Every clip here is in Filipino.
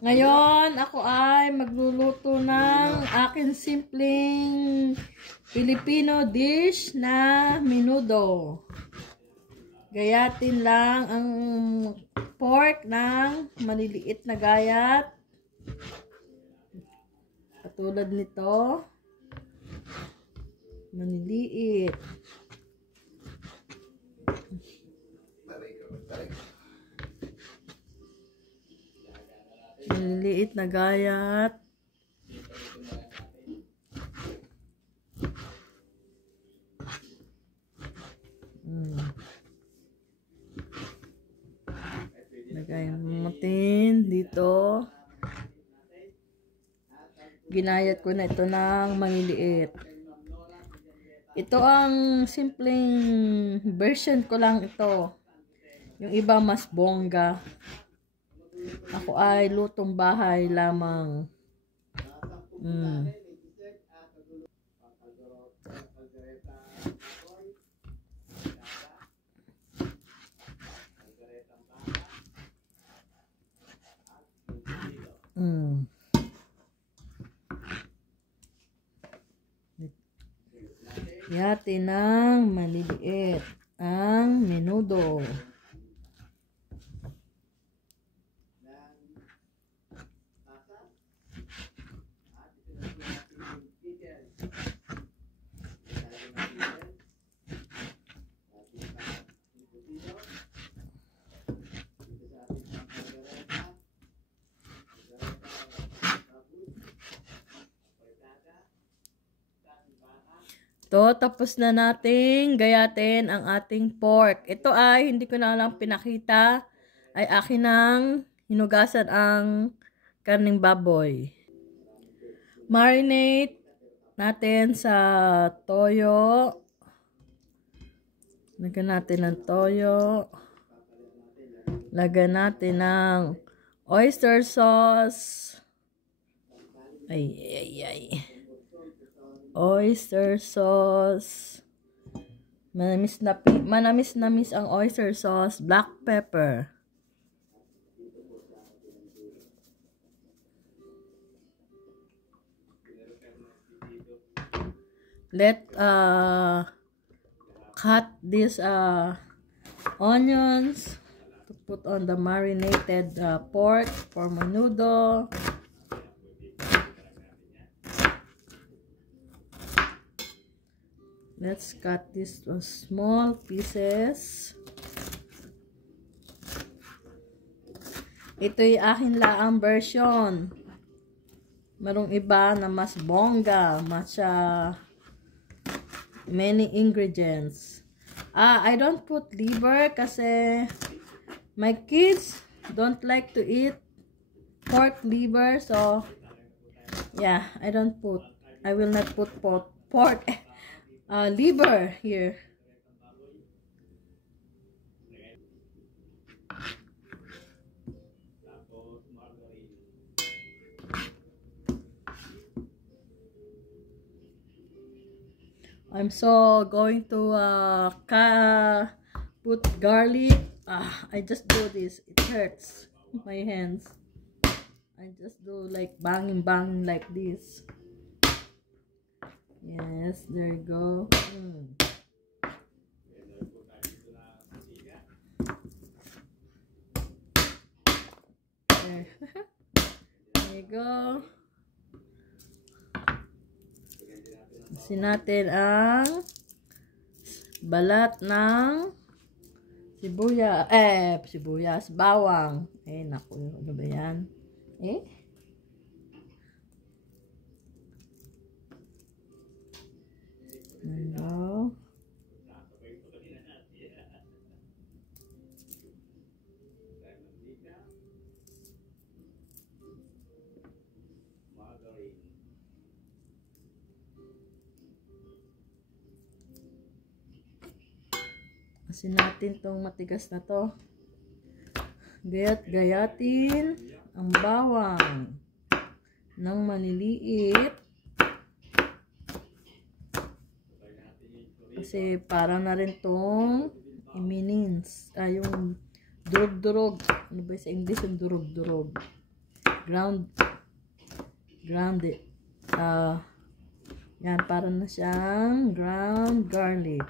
Ngayon, ako ay magluluto ng aking simpleng Filipino dish na menudo. Gayatin lang ang pork ng maliliit na gayat. Katulad nito. Maliliit. Maliliit na gayat. Lagay natin dito. Ginayat ko na ito ng maliliit. Ito ang simpleng version ko lang ito. Yung iba mas bongga. Ako ay lutong bahay lamang. Yati ng maliliit ang menudo. To, tapos na nating gayatin ang ating pork. Ito ay hindi ko na lang pinakita. Ay akin nang hinugasan ang karning baboy. Marinate natin sa toyo. Lagyan natin ng toyo. Lagyan natin ng oyster sauce. Oyster sauce. Manamis ang oyster sauce. Black pepper. Let cut these onions to put on the marinated pork for menudo. Let's cut this to small pieces. Ito'y akin laang version. Merong iba na mas bongga, mas many ingredients. I don't put liver kasi my kids don't like to eat pork liver, so yeah, I will not put pork liver here. I'm so going to put garlic. I just do this. It hurts my hands. I just do like banging like this. Yes, there you go. There. There you go. Asin natin ang balat ng sibuyas, bawang. Naku, ano ba yan? Ano? Asin natin tong matigas na to. Gayatin ang bawang ng maliliit. Kasi parang na rin tong iminins. Yung durog-durog. Ano ba sa English yung durog-durog? Grounded. Yan, para na siyang ground garlic.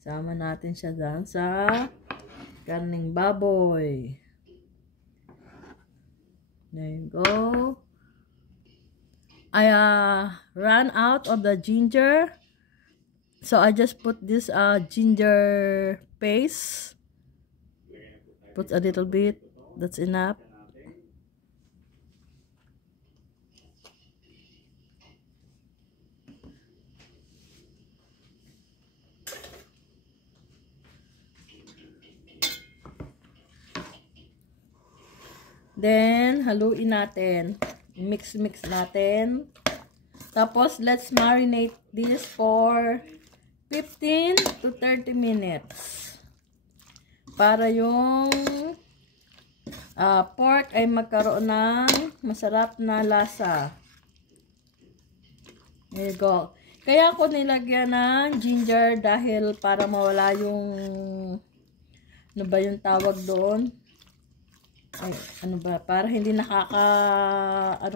Sama natin siya dyan sa karning baboy. There you go. I ran out of the ginger. So I just put this ginger paste. Put a little bit. That's enough. Then, haluin natin. Mix natin. Tapos, let's marinate this for 15 to 30 minutes. Para yung pork ay magkaroon ng masarap na lasa. There you go. Kaya ako nilagyan ng ginger dahil para mawala yung ano ba yung tawag doon? Ay, ano ba? Para hindi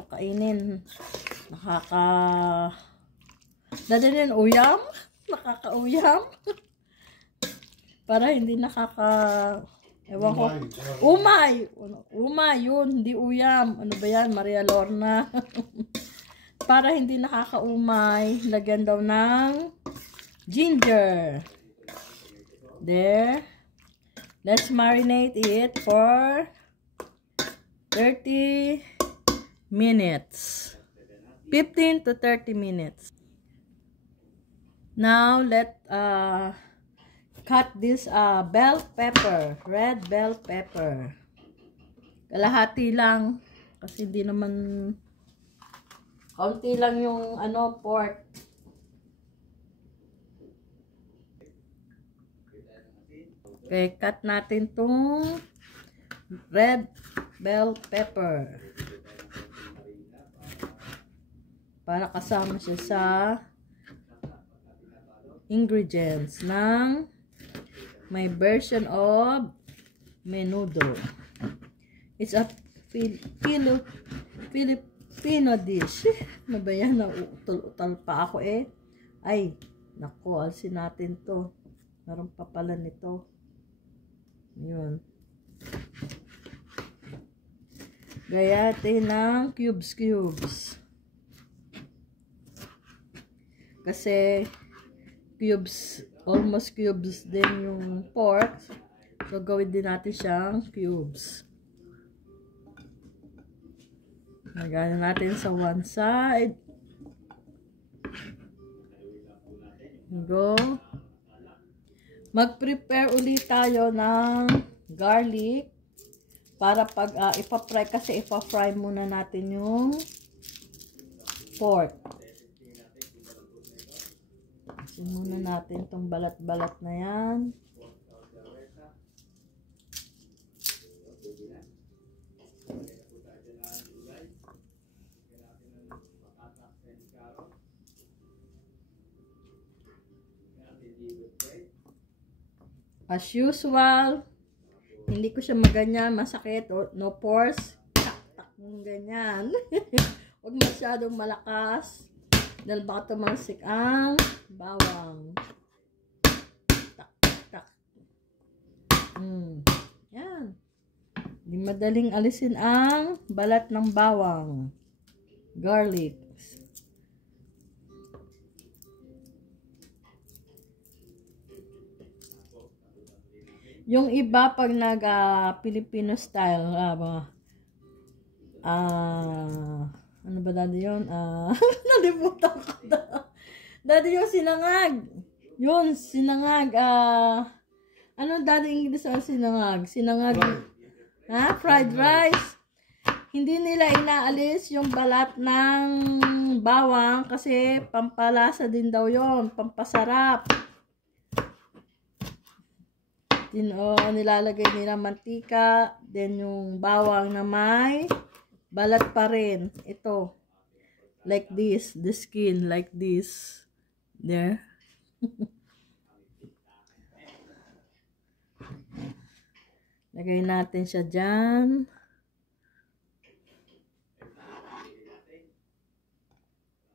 kainin. Dadalhin uyam? Nakakauyam? Para hindi ewan ko. Umay yun, hindi uyam. Ano ba yan? Maria Lorna. Para hindi nakakaumay, lagyan daw ng ginger. There. Let's marinate it for 30 minutes. 15 to 30 minutes. Now, let cut this bell pepper. Red bell pepper. Kalahati lang. Kasi hindi naman kaunti lang yung pork. Okay, cut natin tong red bell pepper. Para kasama siya sa ingredients ng my version of menudo. It's a Filipino dish. Ano ba yan? Utal pa ako eh. Ay, naku, alsin natin to. Meron pa pala nito. Yun. Gayatin ng cubes. Kasi almost cubes din yung pork. So, gawin din natin siyang cubes. Lagyan natin sa one side. Go. Mag-prepare ulit tayo ng garlic para pag ipa-fry, kasi ipa-fry muna natin yung pork. Asin muna natin itong balat-balat na yan. As usual, hindi ko siya maganyan, masakit, no force. Tak-tak ng ganyan. Huwag masyadong malakas. Dahil baka tumalsik ang bawang. Tak-tak. Yan. Hindi madaling alisin ang balat ng bawang. Garlic. Yung iba pag Filipino style, ano ba dati yun? Nalimutan ko na. Dati yung sinangag. Yun, sinangag. Ano dati English ang sinangag? Sinangag. Fried rice. Hindi nila inaalis yung balat ng bawang kasi pampalasa din daw yun. Pampasarap. Nilalagay nila mantika, then yung bawang na may balat pa rin. Ito, like this, the skin, like this. There. Lagay natin siya dyan.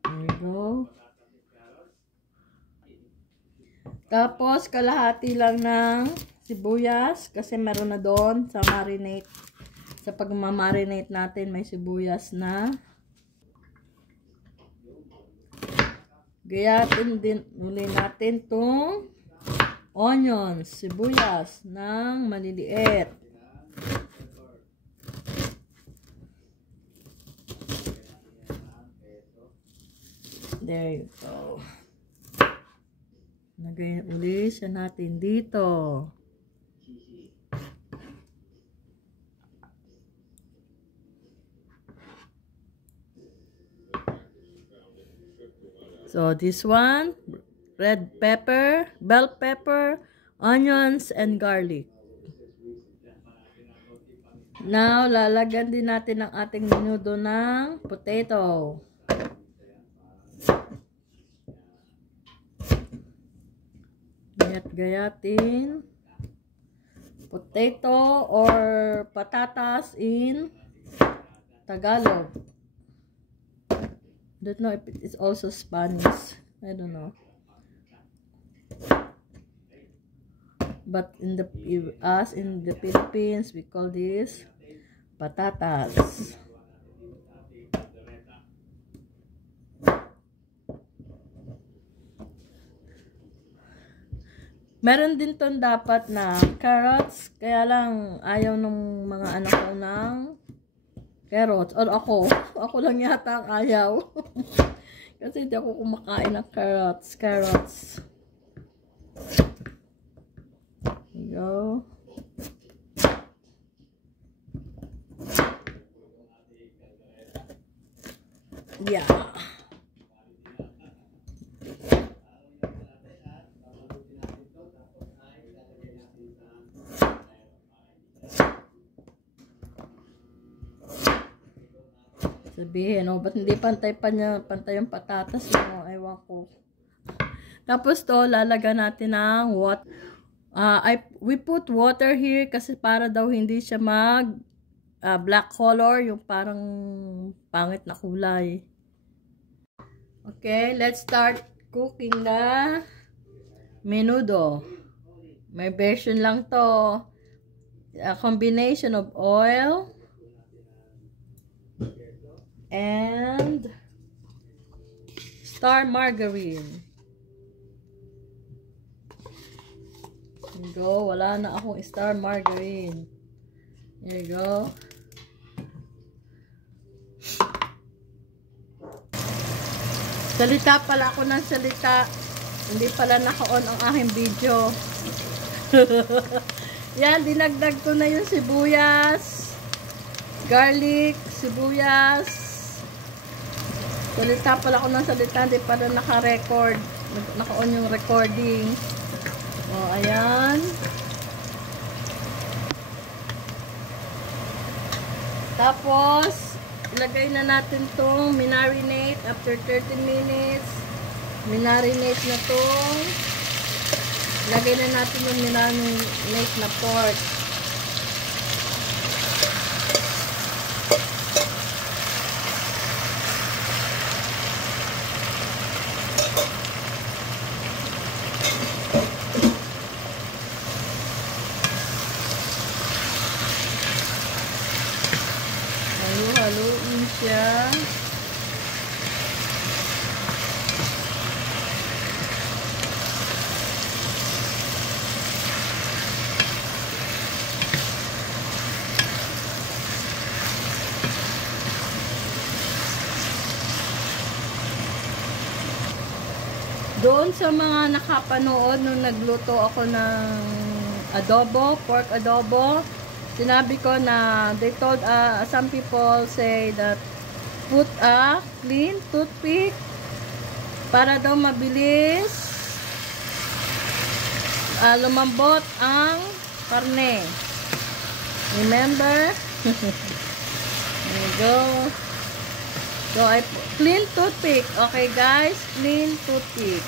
There we go. Tapos, kalahati lang ng sibuyas. Kasi meron na doon sa marinate. Sa pagmamarinate natin, may sibuyas na. Gayatin din uli natin itong onions, sibuyas ng maliliit. There you go. Lagay uli siya natin dito. So this one, red pepper, bell pepper, onions, and garlic. Now, lalagyan din natin ang ating menudo ng potato. Gayat-gayatin. Potato or patatas in Tagalog. Don't know if it is also Spanish. I don't know. But in the Philippines, we call this patatas. Meron din ton dapat na carrots, kaya lang ayaw nung mga anak ko ng carrots. Or ako lang yata ang ayaw. Kasi hindi ako kumakain ng carrots. There you go. Yeah. Sabihin, ba't hindi pantay yung patatas mo? Ewan ko. Tapos to, lalagan natin ng water. We put water here kasi para daw hindi siya black color, yung parang pangit na kulay. Okay, let's start cooking the menudo. May version lang to. A combination of oil and star margarine. There you go. Wala na akong star margarine. There you go. Salita pala ako ng salita. Hindi pala naka-on ang aking video. Yan, dinagdag ko na yung sibuyas, garlic, sibuyas. Salita pala ako ng salita, hindi pala naka-record. Naka-on yung recording. O, ayan. Tapos, ilagay na natin itong minarinate after 30 minutes. Minarinate na ito. Ilagay na natin yung minarinate na pork. Haluin siya. Doon sa mga nakapanood nung nagluto ako ng adobo, pork adobo, sinabi ko na they told some people say that put a clean toothpick para daw mabilis lumambot ang karne. Remember? There you go. So I clean toothpick. Okay guys, clean toothpick.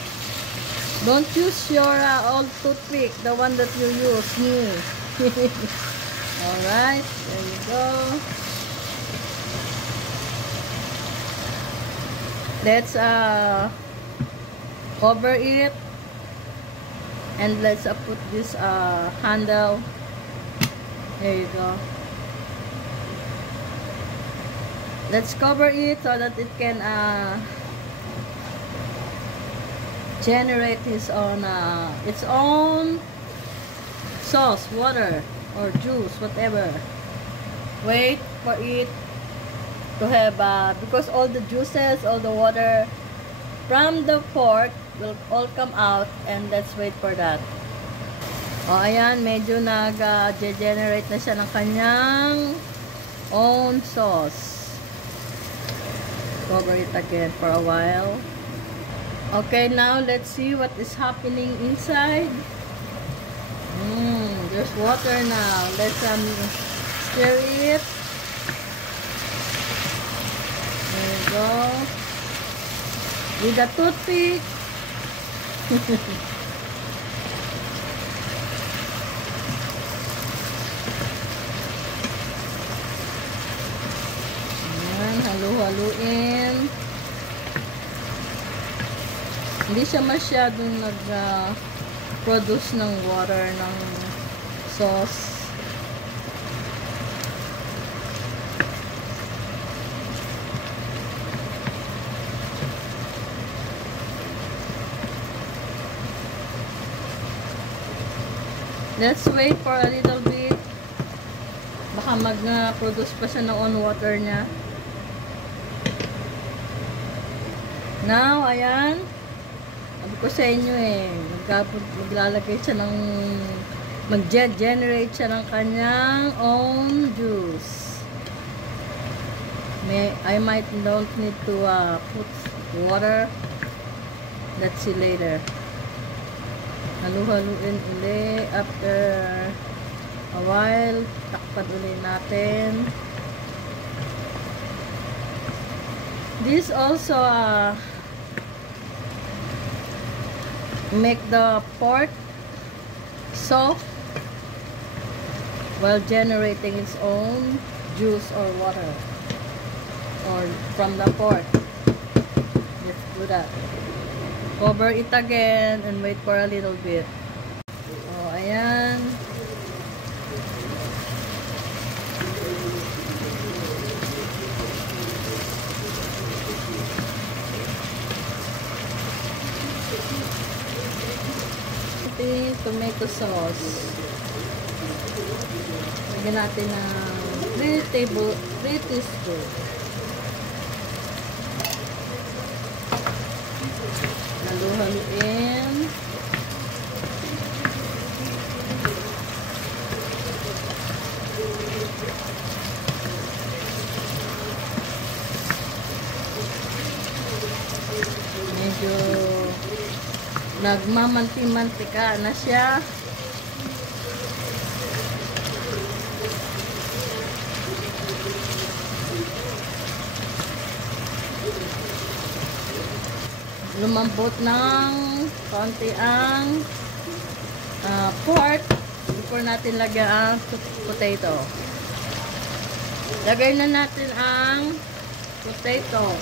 Don't use your old toothpick, the one that you use new. Alright, there you go. Let's cover it, and let's put this handle. There you go. Let's cover it so that it can generate its own sauce, water, or juice, whatever. Wait for it to have because all the juices, all the water from the pork will all come out, and let's wait for that. O ayan, medyo nag-generate na siya ng kanyang own sauce. Cover it again for a while. Okay, now let's see what is happening inside. There's water now. Let's stir it. There you go. With a toothpick. Ayan, halu-haluin. Hindi siya masyadong nag-produce ng water, ng sauce. Let's wait for a little bit. Baka mag-produce pa siya ng own water niya. Now, ayan. Sabi ko sa inyo maglalagay siya ng mag-generate siya ng kanyang own juice. I might don't need to put water. Let's see later. Halu-haluin uli. After a while, takpan uli natin. This also make the pork soft while generating its own juice or water or from the pork. Let's do that. Cover it again and wait for a little bit. Oh, ayan. Tomato sauce. Lagyan natin ng 3 teaspoon. Halu-haluin. Medyo nagmamanti-mantika na siya. Lumambot ng konti ang pork before natin lagyan ang potato. Lagay na natin ang potato.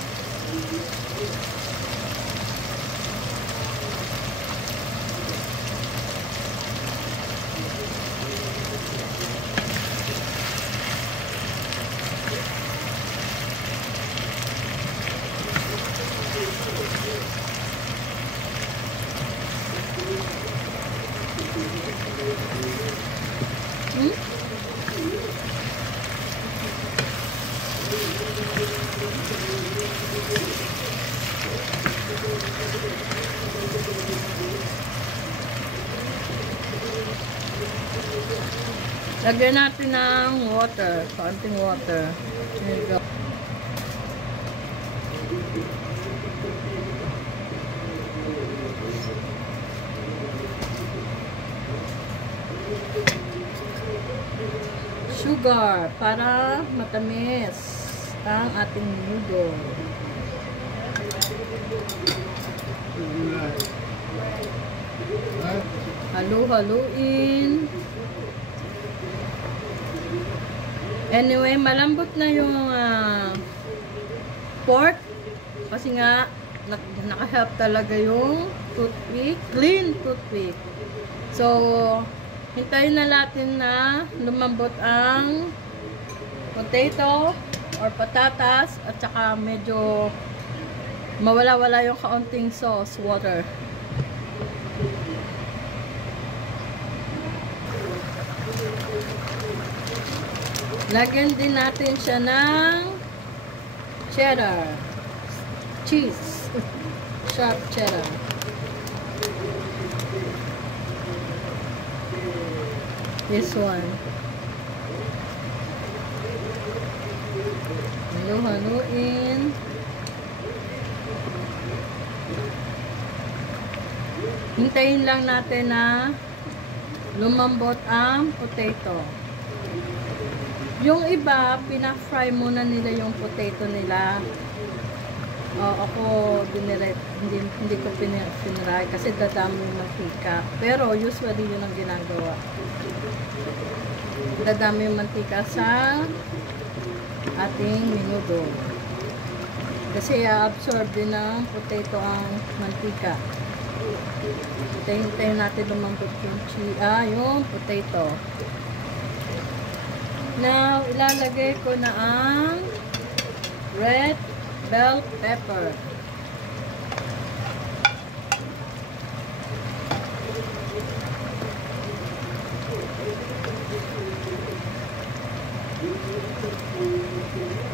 Lagyan natin ng water, konting water. There you go. Sugar para matamis ang ating noodle. Halu-haluin. Anyway, malambot na yung pork. Kasi nga, naka-help talaga yung toothpick. Clean toothpick. So, hintayin na natin na lumambot ang potato or patatas at saka medyo mawala-wala yung kaunting sauce water. Lagyan din natin siya ng cheddar cheese. Sharp cheddar. This one. Halo-haloin. Hintayin lang natin na lumambot ang potato. Yung iba, pina-fry muna nila yung potato nila. Ako, hindi ko pinray kasi dadami yung mantika. Pero, usually, yun ang ginagawa. Dadami yung mantika sa ating menudo. Kasi, absorb din ng potato ang mantika. Hintayin natin lumambot yung potato. Now, ilalagay ko na ang red bell pepper.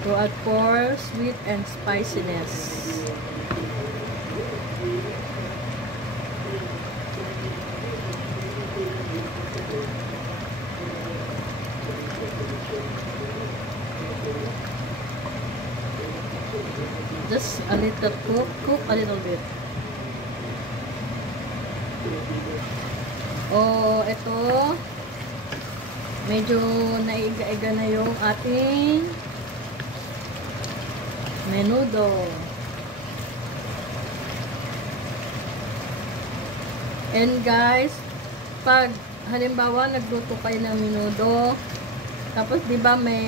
To add for sweet and spiciness. Just a little cook a little bit. Ito medyo naiga-iga na yung ating menudo. And guys, pag halimbawa nagluto kayo ng menudo, tapos di ba may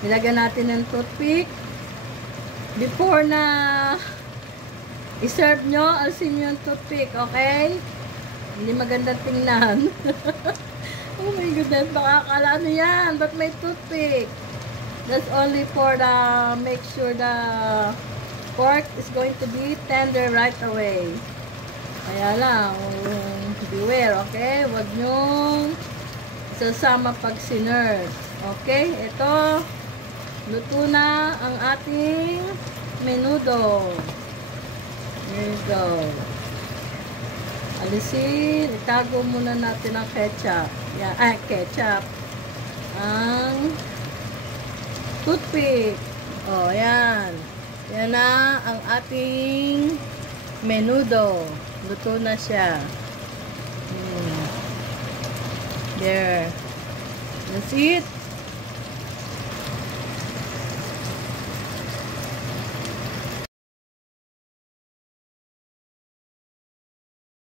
nilagyan natin ng toothpick, before na i-serve nyo, alsin nyo yung toothpick, okay? Hindi magandang tingnan. Oh my goodness, baka akala ano yan, but may toothpick. That's only for the, make sure the pork is going to be tender right away. Kaya lang, beware, okay? Huwag nyong sasama pag sinurse. Okay, ito, luto na ang ating menudo. Here we go. Alisin, itago muna natin ang ketchup. Yan, ketchup. Ang toothpick. Yan. Yan na ang ating menudo. Luto na siya. There. That's it.